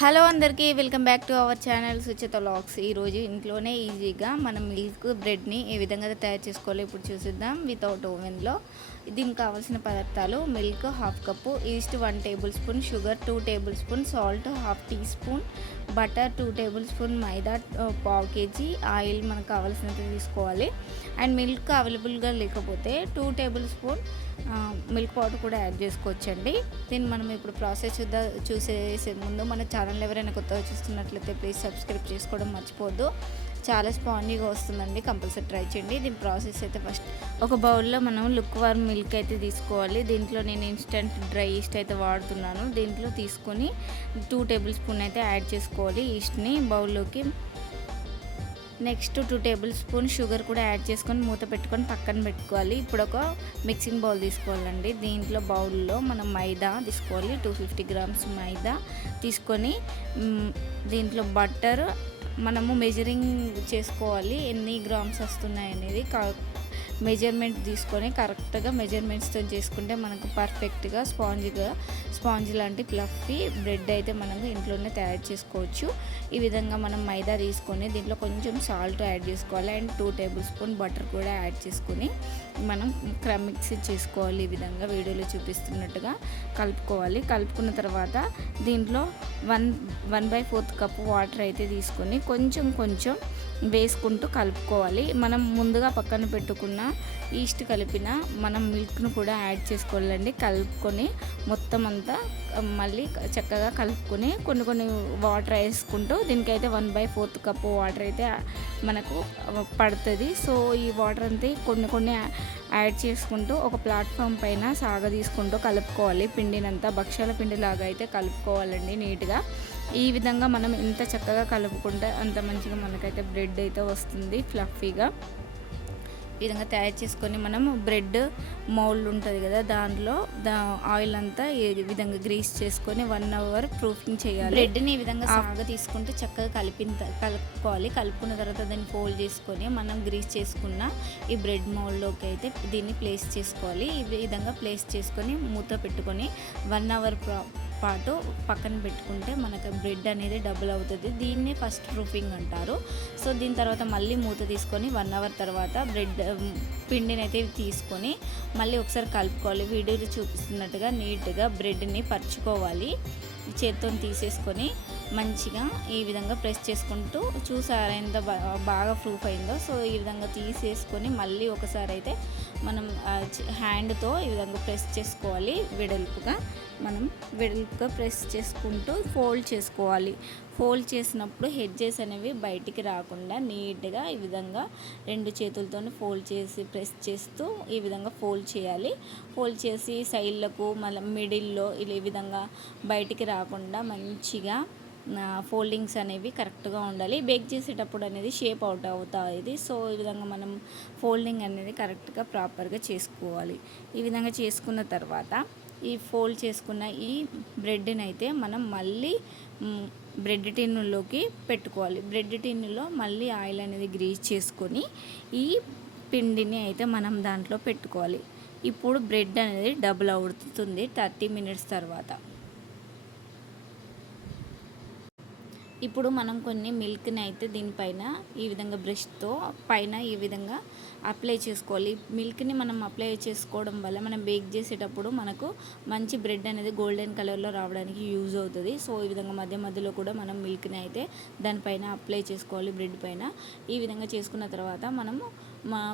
Hello అందరికీ welcome back to our channel Suchitha vlogs. ఈరోజు ఇంట్లోనే ఈజీగా మనం మిల్క్ బ్రెడ్ని ఏ విధంగా తయారు చేసుకోవాలో ఇప్పుడు చూసిద్దాం వితౌట్ ఓవెన్లో. దీనికి కావాల్సిన పదార్థాలు: milk half cup, yeast 1 tablespoon, sugar 2 tablespoon, salt half teaspoon, butter 2 tablespoon, మైదా పావు కేజీ, ఆయిల్ మనకు కావాల్సినంత తీసుకోవాలి. అండ్ మిల్క్ అవైలబుల్గా లేకపోతే 2 టేబుల్ స్పూన్ మిల్క్ పౌడర్ కూడా యాడ్ చేసుకోవచ్చండి. దీన్ని మనం ఇప్పుడు ప్రాసెస్ చూసేసే ముందు మన ఛానల్ ఎవరైనా కొత్తగా చూస్తున్నట్లయితే ప్లీజ్ సబ్స్క్రైబ్ చేసుకోవడం మర్చిపోవద్దు. చాలా స్పాంజీగా వస్తుందండి, కంపల్సరీ ట్రై చేయండి. దీని ప్రాసెస్ అయితే ఫస్ట్ ఒక బౌల్లో మనం లుక్ వార్మ్ మిల్క్ అయితే తీసుకోవాలి. దీంట్లో నేను ఇన్స్టెంట్ డ్రై ఈస్ట్ అయితే వాడుతున్నాను. దీంట్లో తీసుకొని 2 టేబుల్ స్పూన్ అయితే యాడ్ చేసుకోవాలి ఈస్ట్ని బౌల్లోకి. నెక్స్ట్ 2 టేబుల్ స్పూన్ షుగర్ కూడా యాడ్ చేసుకొని మూత పెట్టుకొని పక్కన పెట్టుకోవాలి. ఇప్పుడు ఒక మిక్సింగ్ బౌల్ తీసుకోవాలండి. దీంట్లో బౌల్లో మనం మైదా తీసుకోవాలి. 250 గ్రామ్స్ మైదా తీసుకొని దీంట్లో బటర్ మనము మెజరింగ్ చేసుకోవాలి, ఎన్ని గ్రామ్స్ వస్తున్నాయి అనేది మెజర్మెంట్ తీసుకొని కరెక్ట్గా మెజర్మెంట్స్తో చేసుకుంటే మనకు పర్ఫెక్ట్గా స్పాంజ్ లాంటి ఫ్లఫీ బ్రెడ్ అయితే మనకు ఇంట్లోనే తయారు చేసుకోవచ్చు. ఈ విధంగా మనం మైదా తీసుకొని దీంట్లో కొంచెం సాల్ట్ యాడ్ చేసుకోవాలి అండ్ 2 టేబుల్ స్పూన్ బటర్ కూడా యాడ్ చేసుకొని మనం మిక్స్ చేసుకోవాలి. ఈ విధంగా వీడియోలో చూపిస్తున్నట్టుగా కలుపుకోవాలి. కలుపుకున్న తర్వాత దీంట్లో 1/4 కప్పు వాటర్ అయితే తీసుకొని కొంచెం వేసుకుంటూ కలుపుకోవాలి. మనం ముందుగా పక్కన పెట్టుకున్న ఈస్ట్ కలిపిన మనం మిల్క్ను కూడా యాడ్ చేసుకోవాలండి. కలుపుకొని మొత్తం అంతా మళ్ళీ చక్కగా కలుపుకొని కొన్ని వాటర్ వేసుకుంటూ దీనికైతే 1/4 కప్పు వాటర్ అయితే మనకు పడుతుంది. సో ఈ వాటర్ అంతా కొన్ని యాడ్ చేసుకుంటూ ఒక ప్లాట్ఫామ్ పైన తీసుకుంటూ కలుపుకోవాలి. పిండినంతా భక్ష్యాల పిండిలాగా అయితే కలుపుకోవాలండి నీట్గా. ఈ విధంగా మనం ఎంత చక్కగా కలుపుకుంటే అంత మంచిగా మనకైతే బ్రెడ్ అయితే వస్తుంది ఫ్లఫీగా. ఈ విధంగా తయారు చేసుకొని మనం బ్రెడ్ మౌల్డ్ ఉంటుంది కదా, దాంట్లో ఆయిల్ అంతా ఈ విధంగా గ్రీస్ చేసుకొని 1 అవర్ ప్రూఫింగ్ చేయాలి. బ్రెడ్ని ఈ విధంగా తీసుకుంటూ చక్కగా కలుపుకోవాలి. కలుపుకున్న తర్వాత దాన్ని ఫోల్డ్ చేసుకొని మనం గ్రీస్ చేసుకున్న ఈ బ్రెడ్ మౌల్డ్లోకి అయితే దీన్ని ప్లేస్ చేసుకోవాలి. ఈ విధంగా ప్లేస్ చేసుకొని మూత పెట్టుకొని 1 అవర్ పాటు పక్కన పెట్టుకుంటే మనకు బ్రెడ్ అనేది డబుల్ అవుతుంది. దీన్నే ఫస్ట్ ప్రూఫింగ్ అంటారు. సో దీని తర్వాత మళ్ళీ మూత తీసుకొని 1 అవర్ తర్వాత బ్రెడ్ పిండిని అయితే తీసుకొని మళ్ళీ ఒకసారి కలుపుకోవాలి. వీడియోలో చూపిస్తున్నట్టుగా నీట్గా బ్రెడ్ని పరుచుకోవాలి. చేత్తో తీసేసుకొని మంచిగా ఈ విధంగా ప్రెస్ చేసుకుంటూ చూసారా ఎంత బాగా ప్రూఫ్ అయిందో. సో ఈ విధంగా తీసేసుకొని మళ్ళీ ఒకసారి అయితే మనం హ్యాండ్తో ఈ విధంగా ప్రెస్ చేసుకోవాలి. మనం వెడల్పుగా ప్రెస్ చేసుకుంటూ ఫోల్డ్ చేసుకోవాలి. ఫోల్డ్ చేసినప్పుడు హెడ్జెస్ అనేవి బయటికి రాకుండా నీట్గా ఈ విధంగా 2 చేతులతో ఫోల్డ్ చేసి ప్రెస్ చేస్తూ ఈ విధంగా ఫోల్డ్ చేయాలి. ఫోల్డ్ చేసి సైడ్లకు మళ్ళీ మిడిల్లో ఈ విధంగా బయటికి రాకుండా మంచిగా ఫోల్డింగ్స్ అనేవి కరెక్ట్గా ఉండాలి. బేక్ చేసేటప్పుడు అనేది షేప్ అవుట్ అవుతుంది. సో ఈ విధంగా మనం ఫోల్డింగ్ అనేది కరెక్ట్గా ప్రాపర్గా చేసుకోవాలి. ఈ విధంగా చేసుకున్న తర్వాత ఈ ఫోల్డ్ చేసుకున్న ఈ బ్రెడ్ని అయితే మనం మళ్ళీ బ్రెడ్ టిన్నులోకి పెట్టుకోవాలి. బ్రెడ్ టిన్నులో మళ్ళీ ఆయిల్ అనేది గ్రీస్ చేసుకొని ఈ పిండిని అయితే మనం దాంట్లో పెట్టుకోవాలి. ఇప్పుడు బ్రెడ్ అనేది డబుల్ అవుతుంది 30 మినిట్స్ తర్వాత. ఇప్పుడు మనం కొన్ని మిల్క్ని అయితే దీనిపైన ఈ విధంగా బ్రష్తో పైన ఈ విధంగా అప్లై చేసుకోవాలి. మిల్క్ని మనం అప్లై చేసుకోవడం వల్ల మనం బేక్ చేసేటప్పుడు మనకు మంచి బ్రెడ్ అనేది గోల్డెన్ కలర్లో రావడానికి యూజ్ అవుతుంది. సో ఈ విధంగా మధ్యలో కూడా మనం మిల్క్ని అయితే దానిపైన అప్లై చేసుకోవాలి బ్రెడ్ పైన. ఈ విధంగా చేసుకున్న తర్వాత మనము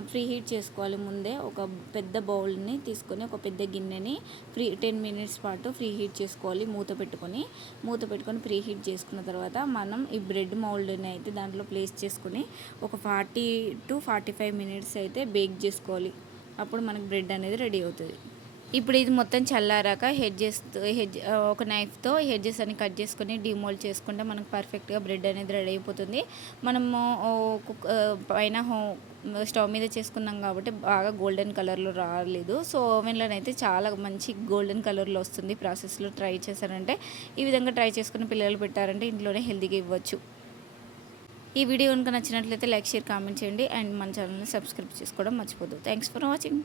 ప్రీ హీట్ చేసుకోవాలి. ముందే ఒక పెద్ద బౌల్ని తీసుకొని ఒక పెద్ద గిన్నెని 10 మినిట్స్ పాటు ఫ్రీ హీట్ చేసుకోవాలి. మూత పెట్టుకొని ప్రీ హీట్ చేసుకున్న తర్వాత మనం ఈ బ్రెడ్ మౌల్డ్ని అయితే దాంట్లో ప్లేస్ చేసుకొని ఒక 40 to 45 మినిట్స్ అయితే బేక్ చేసుకోవాలి. అప్పుడు మనకు బ్రెడ్ అనేది రెడీ అవుతుంది. ఇప్పుడు ఇది మొత్తం చల్లారాక ఒక నైఫ్తో హెడ్జెస్ అని కట్ చేసుకొని డిమోల్డ్ చేసుకుంటే మనకు పర్ఫెక్ట్గా బ్రెడ్ అనేది రెడీ అయిపోతుంది. మనము పైన స్టవ్ మీద చేసుకున్నాం కాబట్టి బాగా గోల్డెన్ కలర్లో రాలేదు. సో ఓవెన్లోనైతే చాలా మంచి గోల్డెన్ కలర్లో వస్తుంది. ప్రాసెస్లో ట్రై చేశారంటే ఈ విధంగా ట్రై చేసుకుని పిల్లలు పెట్టారంటే ఇంట్లోనే హెల్తీగా ఇవ్వచ్చు. ఈ వీడియో కనుక నచ్చినట్లయితే లైక్, షేర్, కామెంట్ చేయండి అండ్ మన ఛానల్ని సబ్స్క్రైబ్ చేసుకోవడం మర్చిపోద్దు. Thanks for watching.